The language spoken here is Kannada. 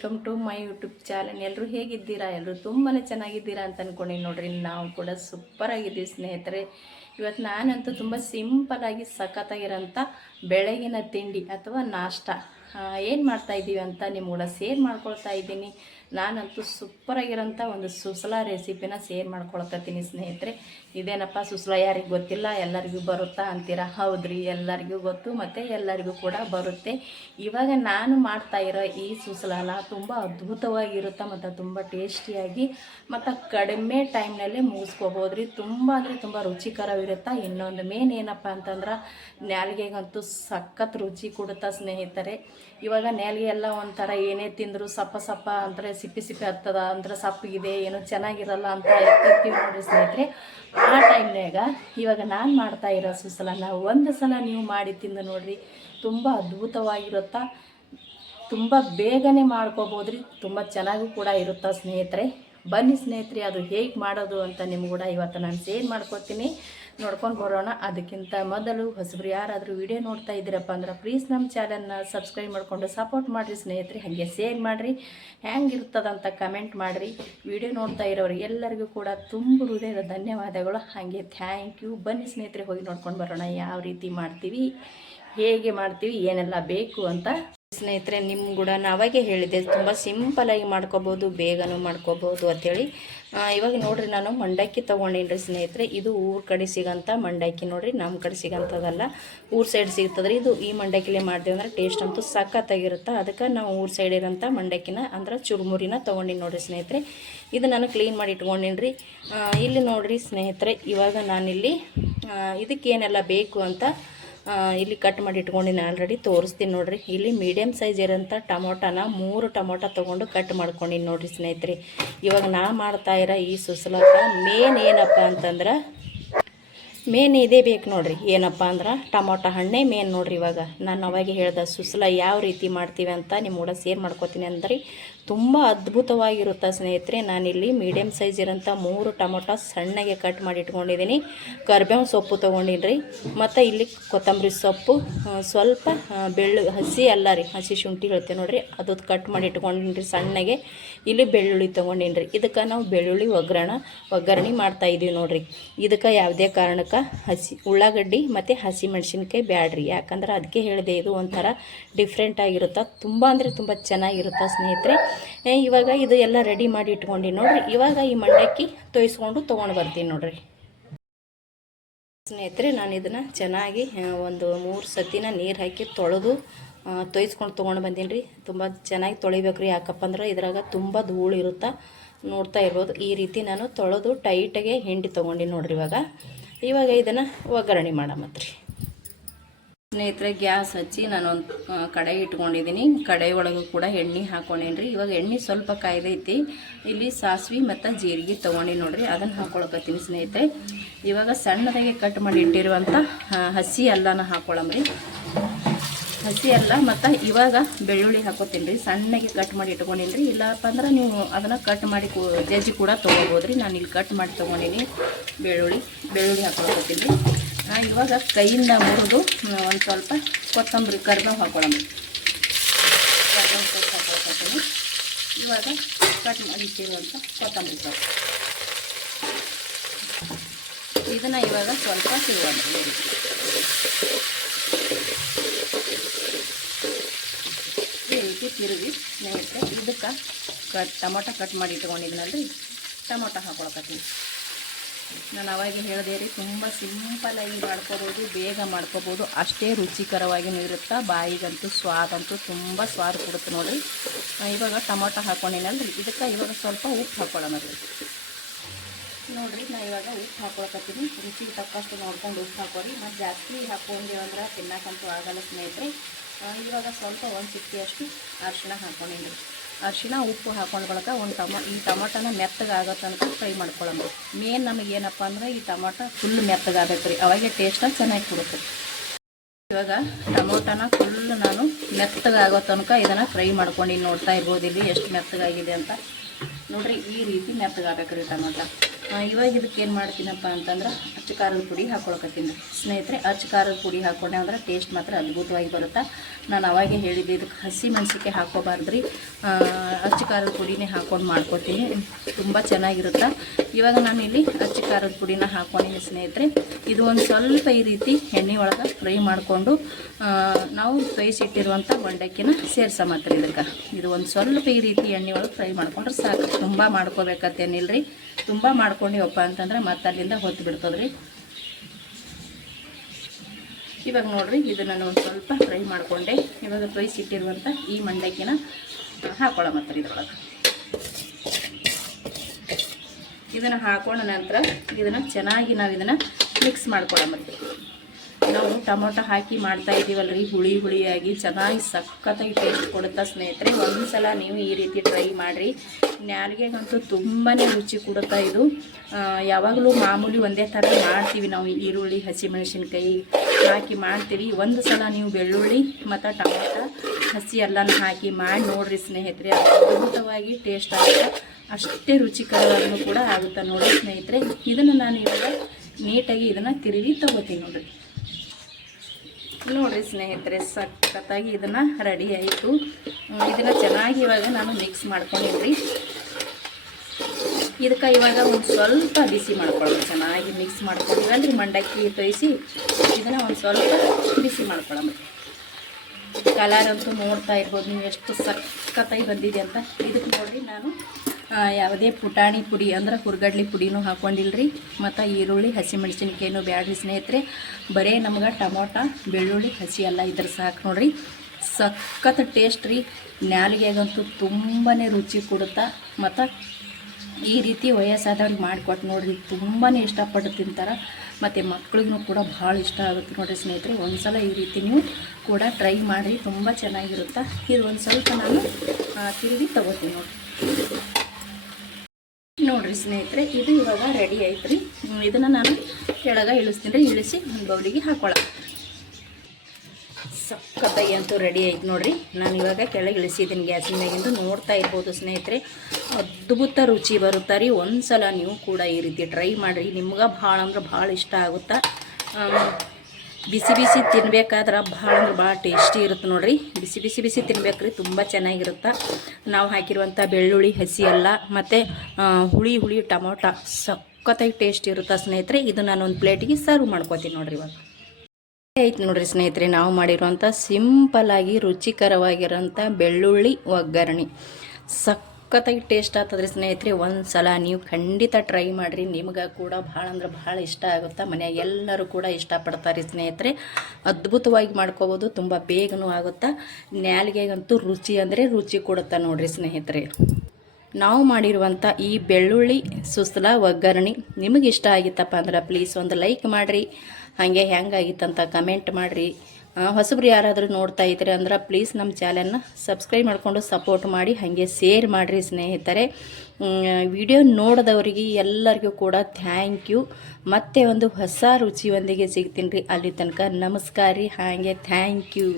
Welcome to my YouTube channel. ಎಲ್ಲರೂ ಹೇಗಿದ್ದೀರಾ? ಎಲ್ಲರೂ ತುಂಬಾ ಚೆನ್ನಾಗಿದ್ದೀರಾ ಅಂತ ಅಂದ್ಕೊಂಡು ನೋಡ್ರಿ, ನಾವು ಕೂಡ ಸೂಪರ್ ಆಗಿದ್ದೀವಿ ಸ್ನೇಹಿತರೆ. ಇವತ್ತು ನಾನಂತೂ ತುಂಬ ಸಿಂಪಲ್ಲಾಗಿ ಸಖತ್ತಾಗಿರೋಂಥ ಬೆಳಗಿನ ತಿಂಡಿ ಅಥವಾ ನಾಷ್ಟ ಏನು ಮಾಡ್ತಾಯಿದ್ದೀವಿ ಅಂತ ನಿಮ್ಮ ಕೂಡ ಶೇರ್ ಮಾಡ್ಕೊಳ್ತಾ ಇದ್ದೀನಿ. ನಾನಂತೂ ಸೂಪರಾಗಿರೋಂಥ ಒಂದು ಸುಸ್ಲಾ ರೆಸಿಪಿನ ಶೇರ್ ಮಾಡ್ಕೊಳ್ತೀನಿ ಸ್ನೇಹಿತರೆ. ಇದೇನಪ್ಪ ಸುಸ್ಲಾ, ಯಾರಿಗೆ ಗೊತ್ತಿಲ್ಲ, ಎಲ್ಲರಿಗೂ ಬರುತ್ತಾ ಅಂತೀರಾ? ಹೌದ್ರಿ, ಎಲ್ಲರಿಗೂ ಗೊತ್ತು ಮತ್ತು ಎಲ್ಲರಿಗೂ ಕೂಡ ಬರುತ್ತೆ. ಇವಾಗ ನಾನು ಮಾಡ್ತಾಯಿರೋ ಈ ಸುಸ್ಲಾನ ತುಂಬ ಅದ್ಭುತವಾಗಿರುತ್ತೆ ಮತ್ತು ತುಂಬ ಟೇಸ್ಟಿಯಾಗಿ ಮತ್ತು ಕಡಿಮೆ ಟೈಮ್ನಲ್ಲೇ ಮುಗಿಸ್ಕೋಬೋದ್ರಿ. ತುಂಬ ಅಂದರೆ ತುಂಬ ರುಚಿಕರವಿರುತ್ತೆ. ಇನ್ನೊಂದು ಮೇನ್ ಏನಪ್ಪ ಅಂತಂದ್ರೆ ನಾಲಿಗೆಗಂತೂ ಸಖತ್ ರುಚಿ ಕೊಡುತ್ತಾ ಸ್ನೇಹಿತರೆ. ಇವಾಗ ನಾಲಿಗೆ ಎಲ್ಲ ಒಂಥರ ಏನೇ ತಿಂದರೂ ಸಪ್ಪ ಅಂದರೆ ಸಿಪ್ಪಿ ಹತ್ತದ ಅಂದ್ರೆ ಸಪ್ಪಗಿದೆ, ಏನೋ ಚೆನ್ನಾಗಿರಲ್ಲ ಅಂತ ಎತ್ತಿರ್ತೀವಿ ನೋಡಿರಿ ಸ್ನೇಹಿತರೆ. ಆ ಟೈಮ್ನಾಗ ಇವಾಗ ನಾನು ಮಾಡ್ತಾ ಇರೋ ಸುಸ್ಲಾನ ಒಂದು ಸಲ ನೀವು ಮಾಡಿ ತಿಂದು ನೋಡಿರಿ, ತುಂಬ ಅದ್ಭುತವಾಗಿರುತ್ತಾ, ತುಂಬ ಬೇಗನೆ ಮಾಡ್ಕೋಬೋದ್ರಿ, ತುಂಬ ಚೆನ್ನಾಗೂ ಕೂಡ ಇರುತ್ತಾ ಸ್ನೇಹಿತರೆ. ಬನ್ನಿ ಸ್ನೇಹಿತರೆ, ಅದು ಹೇಗೆ ಮಾಡೋದು ಅಂತ ನಿಮ್ಗೆ ಕೂಡ ಇವತ್ತು ನಾನು ಶೇರ್ ಮಾಡ್ಕೊತೀನಿ, ನೋಡ್ಕೊಂಡು ಬರೋಣ. ಅದಕ್ಕಿಂತ ಮೊದಲು ಹೊಸಬ್ರು ಯಾರಾದರೂ ವಿಡಿಯೋ ನೋಡ್ತಾ ಇದ್ದೀರಪ್ಪ ಅಂದ್ರೆ ಪ್ಲೀಸ್ ನಮ್ಮ ಚಾನಲ್ನ ಸಬ್ಸ್ಕ್ರೈಬ್ ಮಾಡಿಕೊಂಡು ಸಪೋರ್ಟ್ ಮಾಡಿರಿ ಸ್ನೇಹಿತರೆ. ಹಾಗೆ ಶೇರ್ ಮಾಡಿರಿ, ಹೆಂಗಿರ್ತದಂತ ಕಮೆಂಟ್ ಮಾಡಿರಿ. ವಿಡಿಯೋ ನೋಡ್ತಾ ಇರೋರು ಎಲ್ಲರಿಗೂ ಕೂಡ ತುಂಬ ಹೃದಯದ ಧನ್ಯವಾದಗಳು, ಹಾಗೆ ಥ್ಯಾಂಕ್ ಯು. ಬನ್ನಿ ಸ್ನೇಹಿತರೆ, ಹೋಗಿ ನೋಡ್ಕೊಂಡು ಬರೋಣ ಯಾವ ರೀತಿ ಮಾಡ್ತೀವಿ, ಹೇಗೆ ಮಾಡ್ತೀವಿ, ಏನೆಲ್ಲ ಬೇಕು ಅಂತ. ಸ್ನೇಹಿತರೆ, ನಿಮ್ಮ ಕೂಡ ನಾವಾಗೆ ಹೇಳಿದೆ, ತುಂಬ ಸಿಂಪಲಾಗಿ ಮಾಡ್ಕೋಬೋದು, ಬೇಗನೂ ಮಾಡ್ಕೋಬೋದು ಅಂಥೇಳಿ. ಇವಾಗ ನೋಡಿರಿ, ನಾನು ಮಂಡಕ್ಕಿ ತೊಗೊಂಡಿನಿ ಸ್ನೇಹಿತರೆ. ಇದು ಊರ ಕಡೆ ಸಿಗೋಂಥ ಮಂಡಕ್ಕಿ ನೋಡಿರಿ, ನಮ್ಮ ಕಡೆ ಸಿಗೋಂಥದ್ದಲ್ಲ, ಊರ ಸೈಡ್ ಸಿಗ್ತದ್ರಿ. ಇದು ಈ ಮಂಡಕ್ಕಿಲೇ ಮಾಡ್ತೀವಿ ಅಂದ್ರೆ ಟೇಸ್ಟ್ ಅಂತೂ ಸಖತ್ತಾಗಿರುತ್ತೆ. ಅದಕ್ಕೆ ನಾವು ಊರ ಸೈಡ್ ಇರೋಂಥ ಮಂಡಕ್ಕಿನ ಅಂದ್ರೆ ಚುರುಮುರಿನ ತೊಗೊಂಡಿನಿ ನೋಡಿರಿ ಸ್ನೇಹಿತರೆ. ಇದು ನಾನು ಕ್ಲೀನ್ ಮಾಡಿ ಇಟ್ಕೊಂಡಿನಿ. ಇಲ್ಲಿ ನೋಡಿರಿ ಸ್ನೇಹಿತರೆ, ಇವಾಗ ನಾನಿಲ್ಲಿ ಇದಕ್ಕೇನೆಲ್ಲ ಬೇಕು ಅಂತ ಇಲ್ಲಿ ಕಟ್ ಮಾಡಿ ಇಟ್ಕೊಂಡಿನಿ, ಆಲ್ರೆಡಿ ತೋರಿಸ್ತೀನಿ ನೋಡಿರಿ. ಇಲ್ಲಿ ಮೀಡಿಯಮ್ ಸೈಜ್ ಇರೋಂಥ ಟೊಮೊಟೊನ 3 ಟೊಮೊಟೊ ತೊಗೊಂಡು ಕಟ್ ಮಾಡ್ಕೊಂಡಿನಿ ನೋಡಿರಿ ಸ್ನೇಹಿತರೆ. ಇವಾಗ ನಾ ಮಾಡ್ತಾ ಇರೋ ಈ ಸುಸ್ಲಾಕ ಮೇನ್ ಏನಪ್ಪ ಅಂತಂದ್ರೆ ಮೇನ್ ಇದೇ ಬೇಕು ನೋಡಿರಿ. ಏನಪ್ಪ ಅಂದ್ರೆ ಟೊಮೊಟೊ ಹಣ್ಣೇ ಮೇನ್ ನೋಡಿರಿ. ಇವಾಗ ನಾನು ಅವಾಗೆ ಹೇಳ್ದೆ ಸುಸ್ಲಾ ಯಾವ ರೀತಿ ಮಾಡ್ತೀವಿ ಅಂತ ನಿಮ್ಮ ಕೂಡ ಶೇರ್ ಮಾಡ್ಕೋತೀನಿ ಅಂದ್ರೆ ತುಂಬ ಅದ್ಭುತವಾಗಿರುತ್ತೆ ಸ್ನೇಹಿತರೆ. ನಾನಿಲ್ಲಿ ಮೀಡಿಯಮ್ ಸೈಜ್ ಇರೋಂಥ 3 ಟೊಮೊಟೊ ಸಣ್ಣಗೆ ಕಟ್ ಮಾಡಿ ಇಟ್ಕೊಂಡಿದ್ದೀನಿ. ಕರಿಬೇವು ಸೊಪ್ಪು ತೊಗೊಂಡಿನಿ, ಮತ್ತು ಇಲ್ಲಿ ಕೊತ್ತಂಬರಿ ಸೊಪ್ಪು, ಸ್ವಲ್ಪ ಹಸಿ ಅಲ್ಲ ರೀ, ಹಸಿ ಶುಂಠಿ ಹೇಳ್ತೇವೆ ನೋಡಿರಿ, ಅದು ಕಟ್ ಮಾಡಿ ಇಟ್ಕೊಂಡಿನಿ ಸಣ್ಣಗೆ. ಇಲ್ಲಿ ಬೆಳ್ಳುಳ್ಳಿ ತೊಗೊಂಡಿನಿ. ಇದಕ್ಕೆ ನಾವು ಬೆಳ್ಳುಳ್ಳಿ ಒಗ್ಗರಣೆ ಮಾಡ್ತಾಯಿದ್ದೀವಿ ನೋಡಿರಿ. ಇದಕ್ಕೆ ಯಾವುದೇ ಕಾರಣಕ್ಕೆ ಉಳ್ಳಾಗಡ್ಡಿ ಮತ್ತು ಹಸಿ ಮೆಣಸಿನ್ಕಾಯಿ ಬ್ಯಾಡ್ರಿ, ಯಾಕಂದ್ರೆ ಅದಕ್ಕೆ ಹೇಳಿದೆ, ಇದು ಒಂಥರ ಡಿಫ್ರೆಂಟ್ ಆಗಿರುತ್ತೆ, ತುಂಬ ಅಂದರೆ ತುಂಬ ಚೆನ್ನಾಗಿರುತ್ತೆ ಸ್ನೇಹಿತರೆ. ಇವಾಗ ಇದು ಎಲ್ಲ ರೆಡಿ ಮಾಡಿ ಇಟ್ಕೊಂಡು ನೋಡಿರಿ. ಇವಾಗ ಈ ಮಂಡಕ್ಕಿ ತೊಯ್ಸ್ಕೊಂಡು ತೊಗೊಂಡು ಬರ್ತೀನಿ ನೋಡಿರಿ ಸ್ನೇಹಿತರೆ. ನಾನು ಇದನ್ನು ಚೆನ್ನಾಗಿ ಒಂದು 3 ಸತಿನ ನೀರು ಹಾಕಿ ತೊಳೆದು ತೊಯ್ಸ್ಕೊಂಡು ತೊಗೊಂಡು ಬಂದೀನಿ ರೀ. ತುಂಬ ಚೆನ್ನಾಗಿ ತೊಳಿಬೇಕು ರೀ, ಯಾಕಪ್ಪ ಅಂದ್ರೆ ಇದ್ರಾಗ ತುಂಬ ಧೂಳು ಇರುತ್ತೆ, ನೋಡ್ತಾ ಇರ್ಬೋದು. ಈ ರೀತಿ ನಾನು ತೊಳೆದು ಟೈಟಾಗೆ ಹಿಂಡಿ ತೊಗೊಂಡಿನಿ ನೋಡಿರಿ. ಇವಾಗ ಇದನ್ನು ಒಗ್ಗರಣೆ ಮಾಡಮತ್ರಿ ಸ್ನೇಹಿತರೆ. ಗ್ಯಾಸ್ ಹಚ್ಚಿ ನಾನೊಂದು ಕಡಾಯಿ ಇಟ್ಕೊಂಡಿದ್ದೀನಿ. ಕಡಾಯಿ ಒಳಗೂ ಕೂಡ ಎಣ್ಣೆ ಹಾಕ್ಕೊಂಡೇನಿ. ಇವಾಗ ಎಣ್ಣೆ ಸ್ವಲ್ಪ ಕಾಯ್ದೈತಿ. ಇಲ್ಲಿ ಸಾಸಿವೆ ಮತ್ತು ಜೀರಿಗೆ ತೊಗೊಂಡು ನೋಡಿರಿ, ಅದನ್ನು ಹಾಕ್ಕೊಳಕತ್ತೀನಿ ಸ್ನೇಹಿತರೆ. ಇವಾಗ ಸಣ್ಣದಾಗಿ ಕಟ್ ಮಾಡಿ ಇಟ್ಟಿರುವಂಥ ಹಸಿ ಅಲ್ಲನ ಹಾಕ್ಕೊಳಮ್ರಿ, ಹಸಿ ಅಲ್ಲ. ಮತ್ತು ಇವಾಗ ಬೆಳ್ಳುಳ್ಳಿ ಹಾಕೋತೀನಿ ರೀ, ಸಣ್ಣಗೆ ಕಟ್ ಮಾಡಿ ಇಟ್ಕೊಂಡಿನಿ ರೀ. ಇಲ್ಲಪ್ಪ ಅಂದ್ರೆ ನೀವು ಅದನ್ನು ಕಟ್ ಮಾಡಿ ಜಜ್ಜಿ ಕೂಡ ತೊಗೋಬೋದ್ರಿ. ನಾನು ಇಲ್ಲಿ ಕಟ್ ಮಾಡಿ ತೊಗೊಂಡಿನಿ ಬೆಳ್ಳುಳ್ಳಿ ಹಾಕ್ಕೊಳಕತ್ತೀನಿ ರೀ. ಇವಾಗ ಕೈಯಿಂದ ಮುರಿದು ಒಂದು ಸ್ವಲ್ಪ ಕೊತ್ತಂಬರಿ ಕರಿಬೇವು ಹಾಕೊಳ್ಳೋಣ. ಕರಿಬೇವು ಸೊಪ್ಪು ಹಾಕೊಳ್ತೀನಿ. ಇವಾಗ ಕಟ್ ಮಾಡಿ ಇಟ್ಟಿರುವಂಥ ಕೊತ್ತಂಬರಿ ಸೊಪ್ಪು ಇದನ್ನು ಇವಾಗ ಸ್ವಲ್ಪ ತಿರುಗೋಣ. ಈ ರೀತಿ ತಿರುಗಿ ಸ್ನೇಹಿತರೆ, ಇದಕ್ಕೆ ಟೊಮೊಟೊ ಕಟ್ ಮಾಡಿ ಇಟ್ಕೊಂಡಿದ್ದೀನಲ್ರಿ, ಟೊಮೊಟೊ ಹಾಕೊಳಕತ್ತೀನಿ. ನಾನು ಅವಾಗೆ ಹೇಳಿದೆ ರೀ, ತುಂಬ ಸಿಂಪಲಾಗಿ ಮಾಡ್ಕೋಬೋದು, ಬೇಗ ಮಾಡ್ಕೋಬೋದು, ಅಷ್ಟೇ ರುಚಿಕರವಾಗಿಯೂ ಇರುತ್ತೆ. ಬಾಯಿಗಂತೂ ಸ್ವಾದಂತೂ ತುಂಬ ಸ್ವಾದ ಕೊಡುತ್ತೆ ನೋಡಿರಿ. ಇವಾಗ ಟೊಮೊಟೊ ಹಾಕ್ಕೊಂಡಿನಲ್ರಿ, ಇದಕ್ಕೆ ಇವಾಗ ಸ್ವಲ್ಪ ಉಪ್ಪು ಹಾಕ್ಕೊಳ್ಳೋಣ ನೋಡಿರಿ. ನಾನು ಇವಾಗ ಉಪ್ಪು ಹಾಕ್ಕೊಳಕತ್ತೀನಿ. ರುಚಿಗೆ ತಕ್ಕಷ್ಟು ನೋಡ್ಕೊಂಡು ಉಪ್ಪು ಹಾಕೋರಿ, ಮತ್ತು ಜಾಸ್ತಿ ಹಾಕ್ಕೊಂಡೇವು ಅಂದ್ರೆ ತಿನ್ನಕ್ಕಂತೂ ಆಗಲ್ಲ ಸ್ನೇಹಿತರೆ. ಇವಾಗ ಸ್ವಲ್ಪ 1 ಚಿಟಿಕೆಯಷ್ಟು ಅರಿಶಿಣ ಹಾಕ್ಕೊಂಡಿನಿ. ಅರಿಶಿಣ ಉಪ್ಪು ಹಾಕ್ಕೊಂಡ್ಕೊಳಕ್ಕೆ ಈ ಟೊಮೊಟೊನ ಮೆತ್ತಗಾಗೋ ತನಕ ಫ್ರೈ ಮಾಡ್ಕೊಳ್ಳೋಣ. ಮೇನ್ ನಮಗೇನಪ್ಪ ಅಂದ್ರೆ ಈ ಟೊಮೊಟೊ ಫುಲ್ ಮೆತ್ತಗಾಗಬೇಕು ರೀ, ಅವಾಗೆ ಟೇಸ್ಟಾಗಿ ಚೆನ್ನಾಗಿ ಕೊಡುತ್ತೆ. ಇವಾಗ ಟೊಮೊಟೊನ ಫುಲ್ ನಾನು ಮೆತ್ತಗಾಗೋ ತನಕ ಇದನ್ನು ಫ್ರೈ ಮಾಡ್ಕೊಂಡು ನೋಡ್ತಾ ಇರ್ಬೋದು ಇಲ್ಲಿ ಎಷ್ಟು ಮೆತ್ತಗಾಗಿದೆ ಅಂತ. ನೋಡಿರಿ ಈ ರೀತಿ ಮೆತ್ತಗಾಗಬೇಕ್ರಿ ಟೊಮೊಟೊ. ಇವಾಗ ಇದಕ್ಕೆ ಏನು ಮಾಡ್ತೀನಪ್ಪ ಅಂತಂದ್ರೆ ಅಚ್ಚ ಖಾರದ ಪುಡಿ ಹಾಕ್ಕೊಳಕತ್ತೀನಿ ಸ್ನೇಹಿತರೆ. ಅಚ್ಚ ಖಾರದ ಪುಡಿ ಹಾಕ್ಕೊಂಡೆ ಅಂದ್ರೆ ಟೇಸ್ಟ್ ಮಾತ್ರ ಅದ್ಭುತವಾಗಿ ಬರುತ್ತೆ. ನಾನು ಅವಾಗೇ ಹೇಳಿದ್ದೆ ಇದಕ್ಕೆ ಹಸಿ ಮೆಣಸಿಗೆ ಹಾಕ್ಕೋಬಾರ್ದ್ರಿ, ಅಚ್ಚ ಖಾರದ ಪುಡಿನೇ ಹಾಕ್ಕೊಂಡು ಮಾಡ್ಕೊತೀನಿ, ತುಂಬ ಚೆನ್ನಾಗಿರುತ್ತೆ. ಇವಾಗ ನಾನು ಇಲ್ಲಿ ಅಚ್ಚ ಖಾರದ ಪುಡಿನ ಹಾಕ್ಕೊಂಡಿದ್ದೀನಿ ಸ್ನೇಹಿತರೆ. ಇದು ಒಂದು ಸ್ವಲ್ಪ ಈ ರೀತಿ ಎಣ್ಣೆ ಒಳಗೆ ಫ್ರೈ ಮಾಡಿಕೊಂಡು ನಾವು ಬೇಯಿಸಿಟ್ಟಿರುವಂಥ ಮಂಡಕ್ಕಿನ ಸೇರ್ಸ ಮಾತ್ರ ಇದಕ್ಕೆ. ಇದು ಒಂದು ಸ್ವಲ್ಪ ಈ ರೀತಿ ಎಣ್ಣೆ ಒಳಗೆ ಫ್ರೈ ಮಾಡ್ಕೊಂಡ್ರೆ ಸಾಕು, ತುಂಬ ಮಾಡ್ಕೋಬೇಕತ್ತೇನಿಲ್ರಿ. ತುಂಬ ಮಾಡ್ಕೊಂಡಿವಪ್ಪ ಅಂತಂದ್ರೆ ಮತ್ತೆ ಅಲ್ಲಿಂದ ಹೊತ್ತು ಬಿಡ್ತದ್ರಿ. ಇವಾಗ ನೋಡಿರಿ ಇದನ್ನು ನಾನು ಒಂದು ಸ್ವಲ್ಪ ಫ್ರೈ ಮಾಡಿಕೊಂಡೆ. ಇವಾಗ ಬೇಯಿಸಿಟ್ಟಿರುವಂಥ ಈ ಮಂಡಕ್ಕಿನ ಹಾಕೊಳ್ಳೋ ಮಾತ್ರ ಇದ್ರೊಳಗೆ. ಇದನ್ನು ಹಾಕೊಂಡ ನಂತರ ಇದನ್ನು ಚೆನ್ನಾಗಿ ನಾವು ಇದನ್ನು ಮಿಕ್ಸ್ ಮಾಡ್ಕೊಳ್ಳೋ ಮತ್ತೆ. ನಾವು ಟೊಮೊಟೊ ಹಾಕಿ ಮಾಡ್ತಾ ಇದ್ದೀವಲ್ರಿ, ಹುಳಿ ಹುಳಿಯಾಗಿ ಚೆನ್ನಾಗಿ ಸಖತ್ತಾಗಿ ಟೇಸ್ಟ್ ಕೊಡುತ್ತಾ ಸ್ನೇಹಿತರೆ. ಒಂದು ಸಲ ನೀವು ಈ ರೀತಿ ಟ್ರೈ ಮಾಡಿರಿ, ನಾಲಿಗೆಗಂತೂ ತುಂಬಾ ರುಚಿ ಕೊಡುತ್ತಾ ಇದು. ಯಾವಾಗಲೂ ಮಾಮೂಲಿ ಒಂದೇ ಥರ ಮಾಡ್ತೀವಿ ನಾವು, ಈರುಳ್ಳಿ ಹಸಿಮೆಣಸಿನ್ಕಾಯಿ ಹಾಕಿ ಮಾಡ್ತೀವಿ. ಒಂದು ಸಲ ನೀವು ಬೆಳ್ಳುಳ್ಳಿ ಮತ್ತು ಟೊಮೊಟೊ ಹಸಿ ಎಲ್ಲನೂ ಹಾಕಿ ಮಾಡಿ ನೋಡಿರಿ ಸ್ನೇಹಿತರೆ, ಅದ್ಭುತವಾಗಿ ಟೇಸ್ಟ್ ಆಗುತ್ತೆ, ಅಷ್ಟೇ ರುಚಿಕರವನ್ನು ಕೂಡ ಆಗುತ್ತೆ ನೋಡಿ ಸ್ನೇಹಿತರೆ. ಇದನ್ನು ನಾನು ಇವಾಗ ನೀಟಾಗಿ ಇದನ್ನು ತಿರುವಿ ತಗೋತೀನಿ ನೋಡಿರಿ ಸ್ನೇಹಿತರೆ. ಸಖತ್ತಾಗಿ ಇದನ್ನು ರೆಡಿ ಆಯಿತು. ಇದನ್ನು ಚೆನ್ನಾಗಿ ಇವಾಗ ನಾನು ಮಿಕ್ಸ್ ಮಾಡ್ಕೊಂಡಿದ್ರಿ. ಇದಕ್ಕೆ ಇವಾಗ ಒಂದು ಸ್ವಲ್ಪ ಬಿಸಿ ಮಾಡ್ಕೊಳ್ಳೋದು, ಚೆನ್ನಾಗಿ ಮಿಕ್ಸ್ ಮಾಡ್ಕೊಂಡಿದ್ರಿ ಮಂಡಕ್ಕಿ ತೋಯಿಸಿ ಇದನ್ನು ಒಂದು ಸ್ವಲ್ಪ ಬಿಸಿ ಮಾಡ್ಕೊಳ್ಳೋದು. ಕಲರ್ ಅಂತೂ ನೋಡ್ತಾ ಇರ್ಬೋದು ನೀವು ಎಷ್ಟು ಸಖತ್ತಾಗಿ ಬಂದಿದೆ ಅಂತ. ಇದಕ್ಕೆ ನೋಡಿರಿ ನಾನು ಯಾವುದೇ ಪುಟಾಣಿ ಪುಡಿ ಅಂದ್ರೆ ಹುರ್ಗಡ್ಲಿ ಪುಡಿನೂ ಹಾಕ್ಕೊಂಡಿಲ್ರಿ, ಮತ್ತು ಈರುಳ್ಳಿ ಹಸಿಮೆಣಸಿನ್ಕಾಯಿನೂ ಬ್ಯಾಡ್ರಿ ಸ್ನೇಹಿತರೆ. ಬರೀ ನಮ್ಗೆ ಟೊಮೊಟೊ ಬೆಳ್ಳುಳ್ಳಿ ಹಸಿ ಎಲ್ಲ ಇದ್ರ ಸಾಕು ನೋಡಿರಿ. ಸಖತ್ ಟೇಸ್ಟ್ ರೀ, ನಾಲಿಗೆಗಂತೂ ತುಂಬಾ ರುಚಿ ಕೊಡುತ್ತಾ. ಮತ್ತು ಈ ರೀತಿ ವಯಸ್ಸಾದವ್ರಿಗೆ ಮಾಡಿಕೊಟ್ಟು ನೋಡಿರಿ, ತುಂಬಾ ಇಷ್ಟಪಟ್ಟು ತಿಂತಾರೆ, ಮತ್ತು ಮಕ್ಳಿಗೂ ಕೂಡ ಭಾಳ ಇಷ್ಟ ಆಗುತ್ತೆ ನೋಡಿರಿ ಸ್ನೇಹಿತರೆ. ಒಂದು ಸಲ ಈ ರೀತಿ ನೀವು ಕೂಡ ಟ್ರೈ ಮಾಡಿರಿ, ತುಂಬ ಚೆನ್ನಾಗಿರುತ್ತೆ. ಇದು ಒಂದು ಸ್ವಲ್ಪ ನಾನು ತಿರುಗಿ ತಗೋತೀನಿ ನೋಡಿರಿ ಸ್ನೇಹಿತರೆ. ಇದು ಇವಾಗ ರೆಡಿ ಆಯ್ತು ರೀ. ಇದನ್ನು ನಾನು ಕೆಳಗೆ ಇಳಿಸ್ತೀನಿ ರೀ, ಇಳಿಸಿ ಒಂದು ಬೌಲಿಗೆ ಹಾಕೊಳ್ಳ. ಸಖತ್ತಾಗಿ ಅಂತೂ ರೆಡಿ ಆಯ್ತು ನೋಡಿರಿ. ನಾನು ಇವಾಗ ಕೆಳಗೆ ಇಳಿಸಿದ್ದೀನಿ ಗ್ಯಾಸಿನ ಮ್ಯಾಗಿಂದು, ನೋಡ್ತಾ ಇರ್ಬೋದು ಸ್ನೇಹಿತರೆ. ಅದ್ಭುತ ರುಚಿ ಬರುತ್ತೆ ರೀ. ಒಂದು ಸಲ ನೀವು ಕೂಡ ಈ ರೀತಿ ಟ್ರೈ ಮಾಡಿರಿ, ನಿಮ್ಗೆ ಭಾಳ ಅಂದ್ರೆ ಭಾಳ ಇಷ್ಟ ಆಗುತ್ತೆ. ಬಿಸಿ ಬಿಸಿ ತಿನ್ಬೇಕಾದ್ರೆ ಭಾಳ ಅಂದ್ರೆ ಭಾಳ ಟೇಸ್ಟಿ ಇರುತ್ತೆ ನೋಡಿರಿ. ಬಿಸಿ ಬಿಸಿ ಬಿಸಿ ತಿನ್ಬೇಕು ರೀ, ತುಂಬ ಚೆನ್ನಾಗಿರುತ್ತೆ. ನಾವು ಹಾಕಿರುವಂಥ ಬೆಳ್ಳುಳ್ಳಿ ಹಸಿ ಎಲ್ಲ ಮತ್ತು ಹುಳಿ ಹುಳಿ ಟೊಮೊಟೊ ಸಖತ್ತಾಗಿ ಟೇಸ್ಟ್ ಇರುತ್ತೆ ಸ್ನೇಹಿತರೆ. ಇದು ನಾನು ಒಂದು ಪ್ಲೇಟಿಗೆ ಸರ್ವ್ ಮಾಡ್ಕೋತೀನಿ ನೋಡಿರಿ. ಇವಾಗ ಆಯ್ತು ನೋಡಿರಿ ಸ್ನೇಹಿತರೆ, ನಾವು ಮಾಡಿರುವಂಥ ಸಿಂಪಲ್ಲಾಗಿ ರುಚಿಕರವಾಗಿರೋಂಥ ಬೆಳ್ಳುಳ್ಳಿ ಒಗ್ಗರಣೆ ಸಖತ್ತಾಗಿ ಟೇಸ್ಟ್ ಆಗ್ತದ್ರಿ ಸ್ನೇಹಿತರೆ. ಒಂದು ಸಲ ನೀವು ಖಂಡಿತ ಟ್ರೈ ಮಾಡಿರಿ, ನಿಮ್ಗೆ ಕೂಡ ಭಾಳ ಅಂದ್ರೆ ಭಾಳ ಇಷ್ಟ ಆಗುತ್ತೆ. ಮನೆಯಾಗ ಎಲ್ಲರೂ ಕೂಡ ಇಷ್ಟಪಡ್ತಾರೆ ಸ್ನೇಹಿತರೆ. ಅದ್ಭುತವಾಗಿ ಮಾಡ್ಕೋಬೋದು, ತುಂಬ ಬೇಗನೂ ಆಗುತ್ತೆ. ನಾಲಿಗೆಗಂತೂ ರುಚಿ ಅಂದರೆ ರುಚಿ ಕೊಡುತ್ತೆ ನೋಡಿರಿ ಸ್ನೇಹಿತರೆ. ನಾವು ಮಾಡಿರುವಂಥ ಈ ಬೆಳ್ಳುಳ್ಳಿ ಸುಸ್ಲ ಒಗ್ಗರಣೆ ನಿಮಗೆ ಇಷ್ಟ ಆಗಿತ್ತಪ್ಪ ಅಂದ್ರೆ ಪ್ಲೀಸ್ ಒಂದು ಲೈಕ್ ಮಾಡಿರಿ, ಹಾಗೆ ಹೆಂಗಾಗಿತ್ತಂತ ಕಮೆಂಟ್ ಮಾಡಿರಿ. ಹೊಸಬ್ರು ಯಾರಾದರೂ ನೋಡ್ತಾ ಇದ್ದೀರಿ ಅಂದ್ರೆ ಪ್ಲೀಸ್ ನಮ್ಮ ಚಾನಲ್ನ ಸಬ್ಸ್ಕ್ರೈಬ್ ಮಾಡಿಕೊಂಡು ಸಪೋರ್ಟ್ ಮಾಡಿ, ಹಾಗೆ ಶೇರ್ ಮಾಡಿರಿ ಸ್ನೇಹಿತರೆ. ವಿಡಿಯೋ ನೋಡಿದವರಿಗೆ ಎಲ್ಲರಿಗೂ ಕೂಡ ಥ್ಯಾಂಕ್ ಯು. ಮತ್ತೆ ಒಂದು ಹೊಸ ರುಚಿಯೊಂದಿಗೆ ಸಿಗ್ತೀನಿ ರೀ. ಅಲ್ಲಿ ತನಕ ನಮಸ್ಕಾರ ರೀ, ಹಾಗೆ ಥ್ಯಾಂಕ್ ಯು.